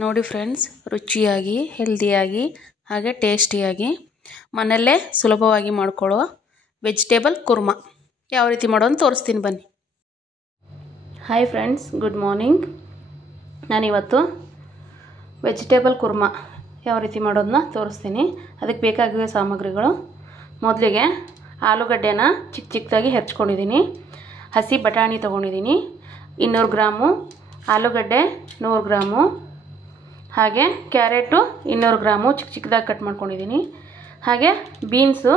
ನೋಡಿ ಫ್ರೆಂಡ್ಸ್, ರುಚಿಯಾಗಿ ಹೆಲ್ದಿಯಾಗಿ ಹಾಗೆ ಟೇಸ್ಟಿಯಾಗಿ ಮನೆಯಲ್ಲೇ ಸುಲಭವಾಗಿ ಮಾಡ್ಕೊಳ್ಳೋ ವೆಜಿಟೇಬಲ್ ಕುರ್ಮಾ ಯಾವ ರೀತಿ ಮಾಡೋದು ತೋರಿಸ್ತೀನಿ ಬನ್ನಿ. Hi friends, good morning. ನಾನಿವತ್ತು ವೆಜಿಟೇಬಲ್ ಕುರ್ಮಾ ಯಾವ ರೀತಿ ಮಾಡೋದನ್ನ ತೋರಿಸ್ತೀನಿ. ಅದಕ್ಕೆ ಬೇಕಾಗಿರೋ ಸಾಮಗ್ರಿಗಳು: ಮೊದಲಿಗೆ ಆಲೂಗಡ್ಡೆನ ಚಿಕ್ಕ ಚಿಕ್ಕದಾಗಿ ಹೆಚ್ಚಿಕೊಂಡಿದ್ದೀನಿ. ಹಸಿ ಬಟಾಣಿ ತೊಗೊಂಡಿದ್ದೀನಿ 200 ಗ್ರಾಮು, ಆಲೂಗಡ್ಡೆ 100 ಗ್ರಾಮು, ಹಾಗೆ ಕ್ಯಾರೆಟು 200 ಗ್ರಾಮು ಚಿಕ್ಕ ಚಿಕ್ಕದಾಗಿ ಕಟ್ ಮಾಡ್ಕೊಂಡಿದ್ದೀನಿ. ಹಾಗೆ ಬೀನ್ಸು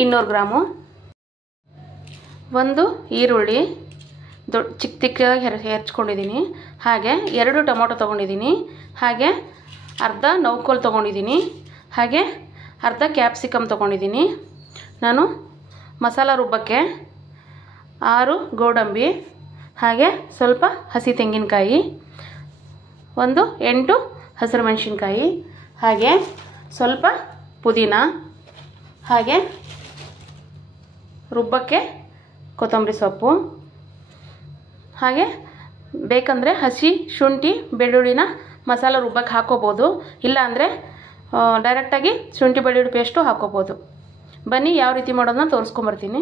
200 ಗ್ರಾಮು, ಒಂದು ಈರುಳ್ಳಿ ಚಿಕ್ಕ ಚಿಕ್ಕದಾಗಿ ಹೆಚ್ಕೊಂಡಿದ್ದೀನಿ. ಹಾಗೆ 2 ಟೊಮೊಟೊ ತೊಗೊಂಡಿದ್ದೀನಿ. ಹಾಗೆ ಅರ್ಧ ನೌಕೋಲ್ ತೊಗೊಂಡಿದ್ದೀನಿ. ಹಾಗೆ ಅರ್ಧ ಕ್ಯಾಪ್ಸಿಕಮ್ ತೊಗೊಂಡಿದ್ದೀನಿ. ನಾನು ಮಸಾಲ ರುಬ್ಬಕ್ಕೆ 6 ಗೋಡಂಬಿ, ಹಾಗೆ ಸ್ವಲ್ಪ ಹಸಿ ತೆಂಗಿನಕಾಯಿ, ಒಂದು 8 ಹಸಿರು ಮೆಣಸಿನ್ಕಾಯಿ, ಹಾಗೆ ಸ್ವಲ್ಪ ಪುದೀನ, ಹಾಗೆ ರುಬ್ಬಕ್ಕೆ ಕೊತ್ತಂಬರಿ ಸೊಪ್ಪು, ಹಾಗೆ ಬೇಕಂದರೆ ಹಸಿ ಶುಂಠಿ ಬೆಳ್ಳುಳ್ಳಿನ ಮಸಾಲ ರುಬ್ಬಕ್ಕೆ ಹಾಕೋಬೋದು, ಇಲ್ಲ ಅಂದರೆ ಡೈರೆಕ್ಟಾಗಿ ಶುಂಠಿ ಬೆಳ್ಳುಳ್ಳಿ ಪೇಸ್ಟು ಹಾಕೋಬೋದು. ಬನ್ನಿ ಯಾವ ರೀತಿ ಮಾಡೋದನ್ನ ತೋರಿಸ್ಕೊಂಬರ್ತೀನಿ.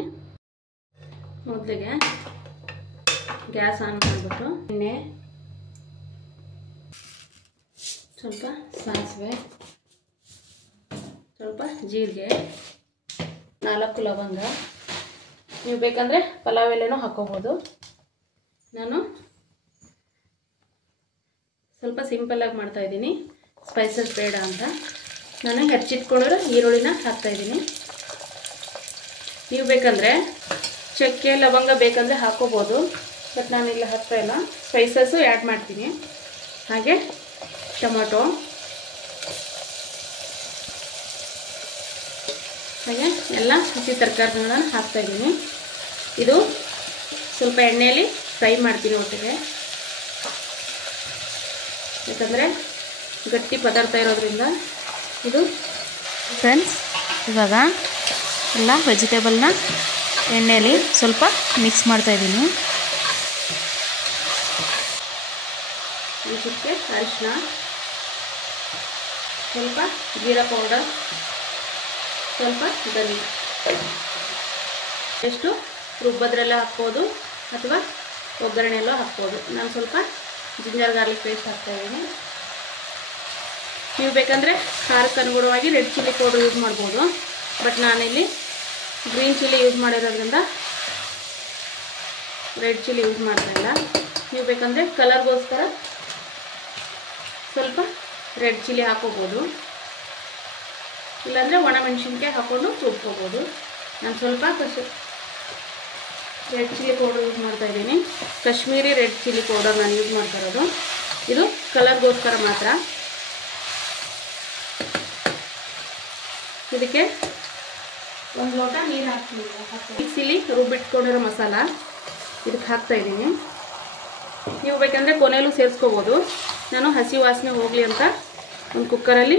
ಮೊದಲಿಗೆ ಗ್ಯಾಸ್ ಆನ್ ಮಾಡಿಬಿಟ್ಟು ಎಣ್ಣೆ, ಸ್ವಲ್ಪ ಸಾಸಿವೆ, ಸ್ವಲ್ಪ ಜೀರಿಗೆ, 4 ಲವಂಗ. ನೀವು ಬೇಕಂದರೆ ಪಲಾವ್ ಎಲೆನೂ ಹಾಕೋಬೋದು. ನಾನು ಸ್ವಲ್ಪ ಸಿಂಪಲ್ಲಾಗಿ ಮಾಡ್ತಾಯಿದ್ದೀನಿ, ಸ್ಪೈಸಸ್ ಬೇಡ ಅಂತ. ನಾನು ಹೆಚ್ಚಿಟ್ಕೊಂಡಿರೋ ಈರುಳ್ಳಿನ ಹಾಕ್ತಾಯಿದ್ದೀನಿ. ನೀವು ಬೇಕಂದರೆ ಚಕ್ಕೆ ಲವಂಗ ಬೇಕಂದರೆ ಹಾಕೋಬೋದು, ಬಟ್ ನಾನಿಲ್ಲ ಹಾಕ್ತಾಯಿಲ್ಲ. ಸ್ಪೈಸಸ್ಸು ಆ್ಯಡ್ ಮಾಡ್ತೀನಿ. ಹಾಗೆ ಟೊಮೊಟೊ, ಹಾಗೆ ಎಲ್ಲ ಹಸಿ ತರಕಾರಿಗಳನ್ನ ಹಾಕ್ತಾಯಿದ್ದೀನಿ. ಇದು ಸ್ವಲ್ಪ ಎಣ್ಣೆಯಲ್ಲಿ ಫ್ರೈ ಮಾಡ್ತೀನಿ ಒಟ್ಟಿಗೆ, ಯಾಕಂದರೆ ಗಟ್ಟಿ ಪದಾರ್ಥ ಇರೋದ್ರಿಂದ. ಇದು ಫ್ರೆಂಡ್ಸ್, ಇವಾಗ ಎಲ್ಲ ವೆಜಿಟೇಬಲ್ನ ಎಣ್ಣೆಯಲ್ಲಿ ಸ್ವಲ್ಪ ಮಿಕ್ಸ್ ಮಾಡ್ತಾಯಿದ್ದೀನಿ. ಇದಕ್ಕೆ ಅರಿಶಿನ, ಸ್ವಲ್ಪ ಜೀರಾ ಪೌಡರ್, ಸ್ವಲ್ಪ ಧನಿಯಾ. ಎಷ್ಟು ರುಬ್ಬದ್ರಲ್ಲೇ ಹಾಕ್ಬೋದು ಅಥವಾ ಒಗ್ಗರಣೆಯಲ್ಲೂ ಹಾಕ್ಬೋದು. ನಾನು ಸ್ವಲ್ಪ ಜಿಂಜರ್ ಗಾರ್ಲಿಕ್ ಪೇಸ್ಟ್ ಹಾಕ್ತಾಯಿದ್ದೀನಿ. ನೀವು ಬೇಕಂದರೆ ಖಾರಕ್ಕೆ ಅನುಗುಣವಾಗಿ ರೆಡ್ ಚಿಲ್ಲಿ ಪೌಡರ್ ಯೂಸ್ ಮಾಡ್ಬೋದು, ಬಟ್ ನಾನಿಲ್ಲಿ ಗ್ರೀನ್ ಚಿಲ್ಲಿ ಯೂಸ್ ಮಾಡಿರೋದ್ರಿಂದ ರೆಡ್ ಚಿಲ್ಲಿ ಯೂಸ್ ಮಾಡ್ತಾಯಿಲ್ಲ. ನೀವು ಬೇಕಂದರೆ ಕಲರ್ಗೋಸ್ಕರ ಸ್ವಲ್ಪ ರೆಡ್ ಚಿಲ್ಲಿ ಹಾಕೋಬೋದು, ಇಲ್ಲಾಂದರೆ ಒಣಮೆಣಸಿನ್ಕಾಯಿ ಹಾಕ್ಕೊಂಡು ರುಬ್ಕೋಬೋದು. ನಾನು ಸ್ವಲ್ಪ ರೆಡ್ ಚಿಲ್ಲಿ ಪೌಡರ್ ಯೂಸ್ ಮಾಡ್ತಾಯಿದ್ದೀನಿ. ಕಾಶ್ಮೀರಿ ರೆಡ್ ಚಿಲ್ಲಿ ಪೌಡರ್ ನಾನು ಯೂಸ್ ಮಾಡ್ತಾ ಇರೋದು. ಇದು ಕಲರ್ಗೋಸ್ಕರ ಮಾತ್ರ. ಇದಕ್ಕೆ 1 ಲೋಟ ನೀರು ಹಾಕ್ತೀನಿ. ಮಿಕ್ಸಿಲಿ ರುಬ್ಬಿಟ್ಕೊಂಡಿರೋ ಮಸಾಲ ಇದಕ್ಕೆ ಹಾಕ್ತಾಯಿದ್ದೀನಿ. ನೀವು ಬೇಕಂದರೆ ಕೊನೆಯಲ್ಲೂ ಸೇರಿಸ್ಕೋಬೋದು. ನಾನು ಹಸಿ ವಾಸನೆ ಹೋಗಲಿ ಅಂತ ಒಂದು ಕುಕ್ಕರಲ್ಲಿ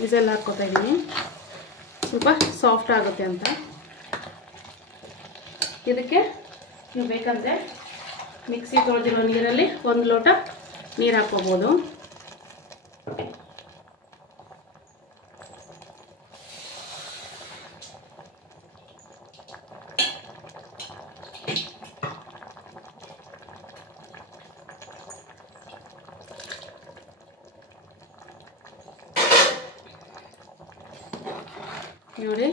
ವಿಸಲ್ ಹಾಕ್ಕೋತಾಯಿದ್ದೀನಿ, ಸ್ವಲ್ಪ ಸಾಫ್ಟ್ ಆಗುತ್ತೆ ಅಂತ. ಇದಕ್ಕೆ ನೀವು ಬೇಕಂದರೆ ಮಿಕ್ಸಿ ತೊಳೆದಿರೋ ನೀರಲ್ಲಿ 1 ಲೋಟ ನೀರು ಹಾಕ್ಕೋಬೋದು. ನೋಡಿ,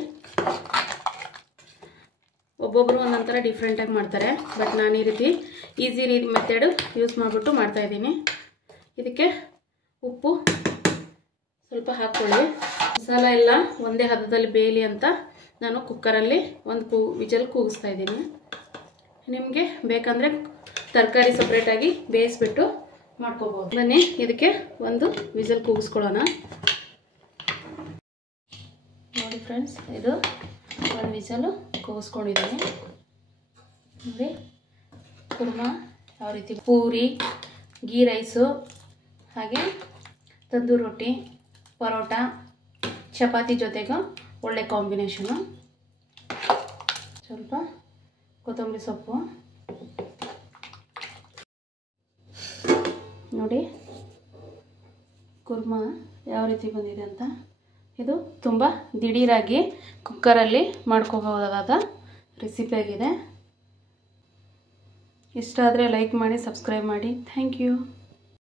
ಒಬ್ಬೊಬ್ಬರು ಒಂದೊಂಥರ ಡಿಫ್ರೆಂಟಾಗಿ ಮಾಡ್ತಾರೆ, ಬಟ್ ನಾನು ಈ ರೀತಿ ಈಸಿ ಮೆಥಡು ಯೂಸ್ ಮಾಡಿಬಿಟ್ಟು ಮಾಡ್ತಾಯಿದ್ದೀನಿ. ಇದಕ್ಕೆ ಉಪ್ಪು ಸ್ವಲ್ಪ ಹಾಕ್ಕೊಳ್ಳಿ. ಮಸಾಲ ಎಲ್ಲ ಒಂದೇ ಹದದಲ್ಲಿ ಬೇಯಲಿ ಅಂತ ನಾನು ಕುಕ್ಕರಲ್ಲಿ ಒಂದು ವಿಜಲ್ ಕೂಗಿಸ್ತಾ ಇದ್ದೀನಿ. ನಿಮಗೆ ಬೇಕಂದರೆ ತರಕಾರಿ ಸಪ್ರೇಟಾಗಿ ಬೇಯಿಸ್ಬಿಟ್ಟು ಮಾಡ್ಕೋಬೋದು. ಬನ್ನಿ ಇದಕ್ಕೆ ಒಂದು ವಿಜಲ್ ಕೂಗಿಸ್ಕೊಳ್ಳೋಣ. ನೋಡಿ ಫ್ರೆಂಡ್ಸ್, ಇದು 1 ವಿಸಲು ಕೂಗಿಸ್ಕೊಂಡಿದ್ದೀನಿ. ನೋಡಿ ಕುರ್ಮಾ ಯಾವ ರೀತಿ ಪೂರಿ, ಗೀ ರೈಸು, ಹಾಗೆ ತಂದೂರಿ ರೊಟ್ಟಿ, ಪರೋಟ, ಚಪಾತಿ ಜೊತೆಗೆ ಒಳ್ಳೆ ಕಾಂಬಿನೇಷನು. ಸ್ವಲ್ಪ ಕೊತ್ತಂಬರಿ ಸೊಪ್ಪು ನೋಡಿ, ಕುರ್ಮಾ ಯಾವ ರೀತಿ ಬಂದಿದೆ ಅಂತ. ಇದು ತುಂಬ ದಿಢೀರಾಗಿ ಕುಕ್ಕರಲ್ಲಿ ಮಾಡ್ಕೋಬಹುದಾದ ರೆಸಿಪಿಯಾಗಿದೆ. ಇಷ್ಟ ಆದರೆ ಲೈಕ್ ಮಾಡಿ, ಸಬ್ಸ್ಕ್ರೈಬ್ ಮಾಡಿ. Thank you.